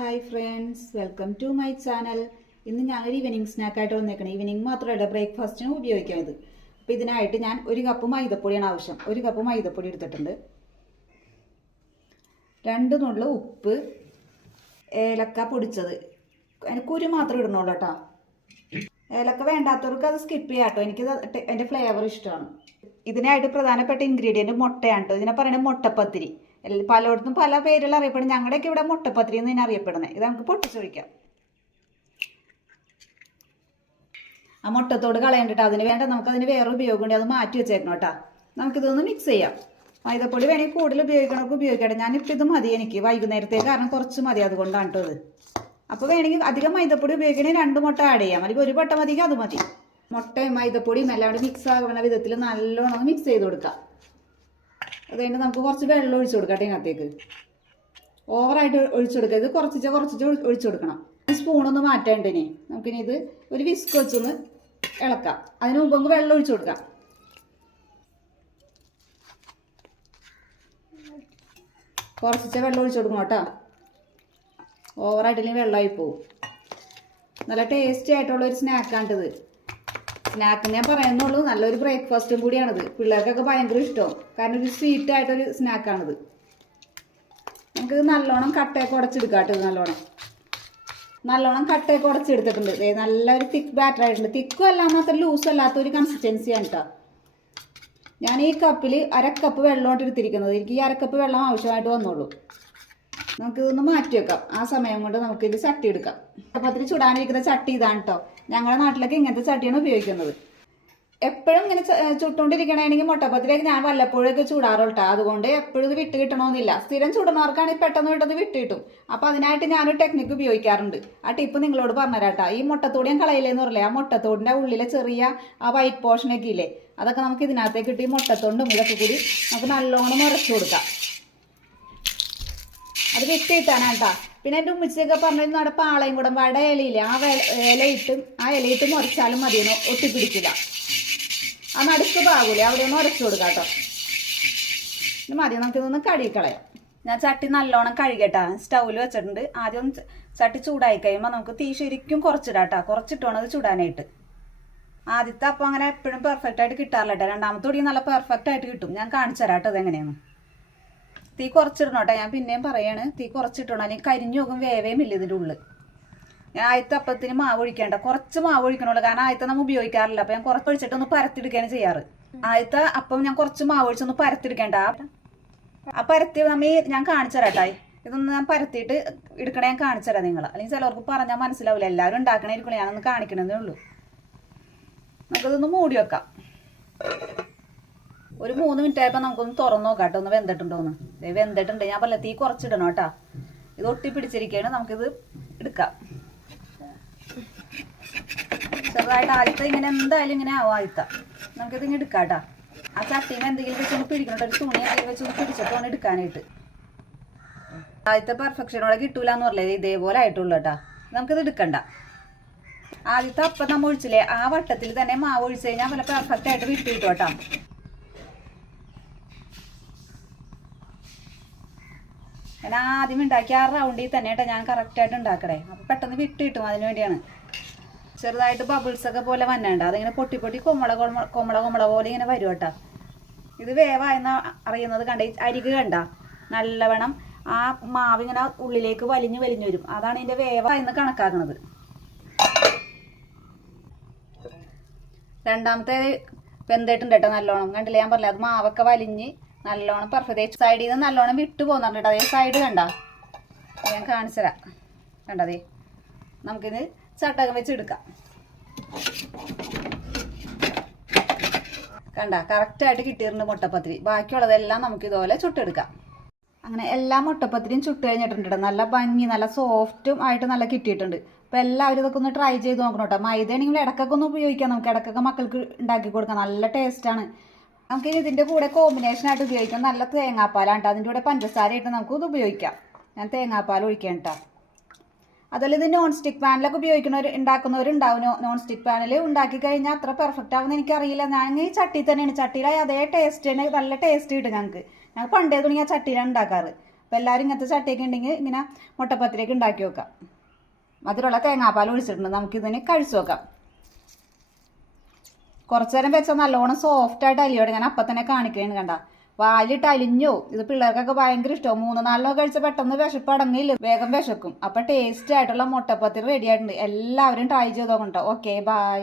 Hi friends welcome to my channel ഇന്ന് ഞാൻ ഒരു ഈവനിങ് സ്നാക്കായിട്ട് വന്നേക്കണം. ഈവനിങ് മാത്രമല്ല ബ്രേക്ക്ഫാസ്റ്റിന് ഉപയോഗിക്കുന്നത് അപ്പോൾ ഇതിനായിട്ട് ഞാൻ ഒരു കപ്പ് മൈദപ്പൊടിയാണ് ആവശ്യം. ഒരു കപ്പ് മൈദപ്പൊടി എടുത്തിട്ടുണ്ട്. രണ്ട് നുള്ള ഉപ്പ് ഏലക്ക പൊടിച്ചത്. അതിന് കുരു മാത്രം ഇടണുള്ളൂ കേട്ടോ. ഏലക്ക വേണ്ടാത്തവർക്ക് അത് സ്കിപ്പ് ചെയ്യാം കേട്ടോ. എനിക്കിത് എന്റെ ഫ്ലേവർ ഇഷ്ടമാണ്. ഇതിനായിട്ട് പ്രധാനപ്പെട്ട ഇൻഗ്രീഡിയന്റ് മുട്ടയാണ് കേട്ടോ ഇതിനെ പറയുന്നത് മുട്ടപ്പത്തിരി. പലയിടത്തും പല പേരിൽ അറിയപ്പെടുന്നത് ഞങ്ങളുടെയൊക്കെ ഇവിടെ മുട്ടപ്പത്തിരി എന്ന് തന്നെ അറിയപ്പെടുന്നത് ഇത് നമുക്ക് പൊട്ടിച്ചൊഴിക്കാം. ആ മുട്ടത്തോട് കളയണ്ടിട്ട്. അതിന് വേണ്ട നമുക്കതിന് വേറെ ഉപയോഗമുണ്ട് അത് മാറ്റി വെച്ചേക്കണം കേട്ടോ. നമുക്കിതൊന്ന് മിക്സ് ചെയ്യാം. മൈദപ്പൊടി വേണമെങ്കിൽ കൂടുതൽ ഉപയോഗിക്കണമൊക്കെ ഉപയോഗിക്കട്ടെ. ഞാനിപ്പോൾ ഇത് മതി എനിക്ക് വൈകുന്നേരത്തേക്ക് കാരണം കുറച്ച് മതി അതുകൊണ്ടാണ് കേട്ടോ അത് അപ്പോൾ വേണമെങ്കിൽ അധികം മൈദപ്പൊടി ഉപയോഗിക്കണേ രണ്ട് മുട്ട ആഡ് ചെയ്യാം. അല്ലെങ്കിൽ ഒരു വട്ടം മതിയെങ്കിൽ അത് മതി. മുട്ടയും മൈദപ്പൊടിയും എല്ലാം കൂടി മിക്സ് ആകുന്ന വിധത്തിൽ നല്ലോണം മിക്സ് ചെയ്ത് കൊടുക്കാം. അത് നമുക്ക് കുറച്ച് വെള്ളം ഒഴിച്ചു കൊടുക്കട്ടെ ഇതിനകത്തേക്ക്. ഓവറായിട്ട് ഒഴിച്ചു കൊടുക്കരുത് കുറച്ചിച്ച് കുറച്ചിച്ച് ഒഴി- ഒഴിച്ചു കൊടുക്കണം. സ്പൂണൊന്ന് മാറ്റേണ്ടേ ഇനി. നമുക്കിനി ഇത് ഒരു വിസ്ക് വെച്ചൊന്ന് ഇളക്കാം. അതിന് മുമ്പ് നമുക്ക് വെള്ളം ഒഴിച്ചു കൊടുക്കാം. കുറച്ചിച്ച വെള്ളം ഒഴിച്ചു കൊടുക്കണം കേട്ടോ. ഓവറായിട്ടില്ലെങ്കിൽ വെള്ളമായി പോവും. നല്ല ടേസ്റ്റി ആയിട്ടുള്ള ഒരു സ്നാക്കാണിത് സ്നാക്ക് ഞാൻ പറയുന്നുള്ളൂ. നല്ലൊരു ബ്രേക്ക്ഫാസ്റ്റും കൂടിയാണിത്. പിള്ളേർക്കൊക്കെ ഭയങ്കര ഇഷ്ടവും. കാരണം ഒരു സ്വീറ്റ് ആയിട്ടൊരു സ്നാക്കാണിത് നമുക്കിത് നല്ലോണം കട്ടയൊക്കെ ഉടച്ചെടുക്കാം കേട്ടോ ഇത് നല്ലോണം. നല്ലോണം കട്ടയൊക്കെ ഉടച്ചെടുത്തിട്ടുണ്ട്. നല്ലൊരു തിക്ക് ബാറ്റർ ആയിട്ടുണ്ട്. തിക്കും അല്ലാന്ന് അത്ര ലൂസും അല്ലാത്ത ഒരു കൺസിസ്റ്റൻസിയാണ് കേട്ടോ ഞാൻ ഈ കപ്പിൽ അരക്കപ്പ് വെള്ളമായിട്ട് എടുത്തിരിക്കുന്നത്. എനിക്ക് ഈ അരക്കപ്പ് വെള്ളം ആവശ്യമായിട്ട് വന്നോളൂ. നമുക്കിതൊന്ന് മാറ്റി വെക്കാം. ആ സമയം കൊണ്ട് നമുക്കിത് ചട്ടി എടുക്കാം. പത്തിരി ചുടാനിരിക്കുന്ന ചട്ടി ഇതാണ് കേട്ടോ ഞങ്ങളുടെ നാട്ടിലൊക്കെ ഇങ്ങനത്തെ ചട്ടിയാണ് ഉപയോഗിക്കുന്നത്. എപ്പോഴും ഇങ്ങനെ ചുട്ടുകൊണ്ടിരിക്കണമെങ്കിൽ മുട്ടപ്പത്തിലേക്ക് ഞാൻ വല്ലപ്പോഴൊക്കെ ചൂടാറുള്ളൂ കേട്ടോ അതുകൊണ്ട് എപ്പോഴും ഇത് വിട്ട് കിട്ടണമെന്നില്ല സ്ഥിരം ചുടുന്നവർക്കാണെങ്കിൽ പെട്ടെന്ന് പെട്ടെന്ന് വിട്ട് കിട്ടും. അപ്പം അതിനായിട്ട് ഞാനൊരു ടെക്നിക്ക് ഉപയോഗിക്കാറുണ്ട്. ആ ടിപ്പ് നിങ്ങളോട് പറഞ്ഞുതരാട്ടോ. ഈ മുട്ടത്തോട് ഞാൻ കളയില്ലെന്ന് പറയില്ലേ ആ മുട്ടത്തോടിന്റെ ഉള്ളിലെ ചെറിയ ആ വൈറ്റ് പോർഷനൊക്കെ ഇല്ലേ? അതൊക്കെ നമുക്ക് ഇതിനകത്തേക്ക് ഇട്ട് ഈ മുട്ടത്തോണ്ടും ഇതൊക്കെ കൂടി നമുക്ക് നല്ലോണം മുറച്ചു കൊടുക്കാം. അത് വിട്ട് കിട്ടാനാട്ടാ. പിന്നെ എന്റെ ഉമ്മച്ചിയൊക്കെ പറഞ്ഞിരുന്നു അവിടെ പാളയും കൂടെ വട ഇലയില്ലേ? ആ ഇലയിട്ട് ആ ഇലയിട്ട് മുറച്ചാലും മതിയെന്ന് ഒട്ടിപ്പിടിക്കില്ല ആ നടുക്ക് പാകൂലേ അവിടെ ഒന്ന് ഉരച്ചു കൊടുക്കാം കേട്ടോ. ഇനി മതി നമുക്കിതൊന്ന് കഴുകിക്കളയാം. ഞാൻ ചട്ടി നല്ലോണം കഴുകട്ടാ. സ്റ്റൗവിൽ വെച്ചിട്ടുണ്ട്. ആദ്യം ചട്ടി ചൂടായി കഴിയുമ്പോൾ നമുക്ക് തീ ശരിക്കും കുറച്ചിടാട്ടാ കുറച്ചിട്ട് അത് ചൂടാനായിട്ട്. ആദ്യത്തെ അപ്പം അങ്ങനെ എപ്പോഴും പെർഫെക്റ്റ് ആയിട്ട് കിട്ടാറില്ല കേട്ടോ. രണ്ടാമത്തെ ഒടിയും നല്ല പെർഫെക്റ്റ് ആയിട്ട് കിട്ടും. ഞാൻ കാണിച്ചു തരാം കേട്ടോ ഇതെങ്ങനെയാണ് തീ കുറച്ചിടണം കേട്ടോ. ഞാൻ പിന്നെയും പറയാണ് തീ കുറച്ചിട്ടണം. അല്ലെങ്കിൽ കരിഞ്ഞു പോകും വേവേയും ഇല്ല ഇതിന്റെ ഉള്ളിൽ. ഞാൻ ആദ്യത്തെ അപ്പത്തിന് മാവ് ഒഴിക്കണ്ട കുറച്ച് മാവ് ഒഴിക്കണുള്ളൂ. കാരണം ആദ്യത്തെ നമ്മൾ ഉപയോഗിക്കാറില്ല. അപ്പം ഞാൻ കുറച്ച് ഒഴിച്ചിട്ടൊന്ന് പരത്തിയെടുക്കുകയാണ് ചെയ്യാറ്. ആദ്യത്തെ അപ്പം ഞാൻ കുറച്ച് മാവ് ഒഴിച്ചൊന്ന് പരത്തിയെടുക്കേണ്ട. ആ പരത്തി നമ്മ ഈ ഞാൻ കാണിച്ചു ഇതൊന്ന് ഞാൻ പരത്തിയിട്ട് എടുക്കണേ ഞാൻ കാണിച്ചു നിങ്ങൾ അല്ലെങ്കിൽ ചിലവർക്ക് പറഞ്ഞാൽ മനസ്സിലാവില്ല എല്ലാവരും ഉണ്ടാക്കണേ ഇരിക്കണേ ഞാനൊന്ന് കാണിക്കണമെന്നേ ഉള്ളൂ. നമുക്കതൊന്ന് മൂടി വെക്കാം. ഒരു മൂന്ന് മിനിറ്റ് ആയപ്പോൾ നമുക്കൊന്ന് തുറന്നു നോക്കാം ഒന്ന് വെന്തിട്ടുണ്ടോന്ന് ദേ വെന്തിട്ടുണ്ട്. ഞാൻ പറഞ്ഞ തീ കുറച്ചിടണം കേട്ടോ. ഇത് ഒട്ടി നമുക്കിത് എടുക്കാം. ചെറുതായിട്ട് ആദ്യത്തെ ഇങ്ങനെ എന്തായാലും ഇങ്ങനെ ആവും ആദ്യത്തെ. നമുക്കിത് ഇങ്ങനെ എടുക്കാം ആ ചട്ടീനെ എന്തെങ്കിലും വെച്ചൊന്ന് പിടിക്കണോട്ടോ ഒരു തുണി എന്തെങ്കിലും വെച്ചൊന്ന് പിടിച്ചിട്ട് വേണം എടുക്കാനായിട്ട്. ആദ്യത്തെ പെർഫെക്ഷനോടെ കിട്ടൂല എന്ന് പറഞ്ഞില്ലേ? ഇതേപോലെ ആയിട്ടുള്ളൂ കേട്ടോ. നമുക്കിത് എടുക്കണ്ട. ആദ്യത്തെ അപ്പം നമ്മൾ ഒഴിച്ചില്ലേ? ആ വട്ടത്തിൽ തന്നെ മാവ് ഒഴിച്ച് കഴിഞ്ഞാൽ വല്ല പെർഫെക്റ്റ് ആയിട്ട് വിട്ടു കിട്ടും കേട്ടോ. ഞാൻ ആദ്യം ഉണ്ടാക്കിയ ആ റൗണ്ടിൽ തന്നെ കേട്ടോ ഞാൻ കറക്റ്റായിട്ട് ഉണ്ടാക്കണേ. അപ്പം പെട്ടെന്ന് വിട്ട് കിട്ടും അതിന് വേണ്ടിയാണ്. ചെറുതായിട്ട് ബബിൾസ് ഒക്കെ പോലെ വന്നണ്ട. അതിങ്ങനെ പൊട്ടി പൊട്ടി കൊമ്മള കൊമ്മ കൊമ്മള കൊമ്മള പോലെ ഇങ്ങനെ വരും കേട്ടോ. ഇത് വേവായെന്ന് അറിയുന്നത് കണ്ട അരിക് കണ്ട? നല്ലവണ്ണം ആ മാവ് ഇങ്ങനെ ഉള്ളിലേക്ക് വലിഞ്ഞു വലിഞ്ഞു വരും. അതാണ് ഇതിന്റെ വേവായെന്ന് കണക്കാക്കുന്നത് രണ്ടാമത്തെ വെന്തിട്ടുണ്ട് കേട്ടോ നല്ലോണം. കണ്ടില്ലേ? ഞാൻ പറഞ്ഞില്ല? അത് മാവൊക്കെ വലിഞ്ഞ് നല്ലോണം പെർഫെക്റ്റ് സൈഡിൽ നിന്ന് നല്ലോണം വിട്ടു പോകുന്നുണ്ട് അതേ സൈഡ് കണ്ട? ഞാൻ കാണിച്ചുതരാം കണ്ടതേ നമുക്കിത് ചട്ടകം വെച്ച് എടുക്കാം. കണ്ട? കറക്റ്റായിട്ട് കിട്ടിയിട്ടുണ്ട് മുട്ടപ്പത്തിരി. ബാക്കിയുള്ളതെല്ലാം നമുക്ക് ഇതുപോലെ ചുട്ടെടുക്കാം. അങ്ങനെ എല്ലാ മുട്ടപ്പത്തിരിയും ചുട്ട് കഴിഞ്ഞിട്ടുണ്ട് ട്ടോ. നല്ല ഭംഗി നല്ല സോഫ്റ്റും ആയിട്ട് നല്ല കിട്ടിയിട്ടുണ്ട്. അപ്പം എല്ലാവരും ഇതൊക്കെ ഒന്ന് ട്രൈ ചെയ്ത് നോക്കണം കേട്ടോ. മൈദ ആണെങ്കിൽ ഇടക്കൊക്കെ ഒന്ന് ഉപയോഗിക്കാം നമുക്ക്. ഇടക്കൊക്കെ മക്കൾക്ക് ഉണ്ടാക്കി കൊടുക്കാം. നല്ല ടേസ്റ്റാണ് നമുക്ക് ഇതിന്റെ കൂടെ കോമ്പിനേഷൻ ആയിട്ട് ഉപയോഗിക്കാം. നല്ല തേങ്ങാപ്പാലാണ് കേട്ടോ അതിന്റെ കൂടെ പഞ്ചസാര ഇട്ട് നമുക്ക് ഇത് ഉപയോഗിക്കാം. ഞാൻ തേങ്ങാപ്പാൽ ഒഴിക്കാം അതുപോലെ ഇത് നോൺ സ്റ്റിക്ക് പാനിലൊക്കെ ഉപയോഗിക്കുന്നവർ ഉണ്ടാക്കുന്നവരുണ്ടാവും. നോൺ സ്റ്റിക്ക് പാനിൽ ഉണ്ടാക്കി കഴിഞ്ഞാൽ അത്ര പെർഫെക്റ്റ് ആവുമെന്ന് എനിക്കറിയില്ല. ഞാൻ ഈ ചട്ടി തന്നെയാണ്. ചട്ടിയിലായി അതേ ടേസ്റ്റ് തന്നെ നല്ല ടേസ്റ്റ് കിട്ടും ഞങ്ങൾക്ക് ഞങ്ങൾ പണ്ടേ തുടങ്ങി ആ ചട്ടിയിലാണ് ഉണ്ടാക്കാറ്. അപ്പോൾ എല്ലാവരും ഇങ്ങനത്തെ ചട്ടിയൊക്കെ ഉണ്ടെങ്കിൽ ഇങ്ങനെ മുട്ടപ്പത്തിലേക്ക് ഉണ്ടാക്കി വെക്കാം. മധുരമുള്ള തേങ്ങാപ്പാൽ ഒഴിച്ചിട്ടുണ്ട്. നമുക്കിതിനെ കഴിച്ചു നോക്കാം. കുറച്ചു നേരം വെച്ചാൽ നല്ലോണം സോഫ്റ്റ് ആയിട്ട് അലിയോടെ ഞാൻ അപ്പം തന്നെ കാണിക്കുകയാണ് കണ്ട. വാലിട്ട് അലിഞ്ഞോ. ഇത് പിള്ളേർക്കൊക്കെ ഭയങ്കര ഇഷ്ടമാണ് മൂന്ന് നാലിനോ കഴിച്ച പെട്ടെന്ന് വിശപ്പ് അടങ്ങിയില്ല? വേഗം വിശക്കും. അപ്പം ടേസ്റ്റ് ആയിട്ടുള്ള മുട്ടപ്പത്തിൽ റെഡി ആയിട്ടുണ്ട്. എല്ലാവരും ട്രൈ ചെയ്ത് നോക്കണ്ട ഓക്കെ ബായ്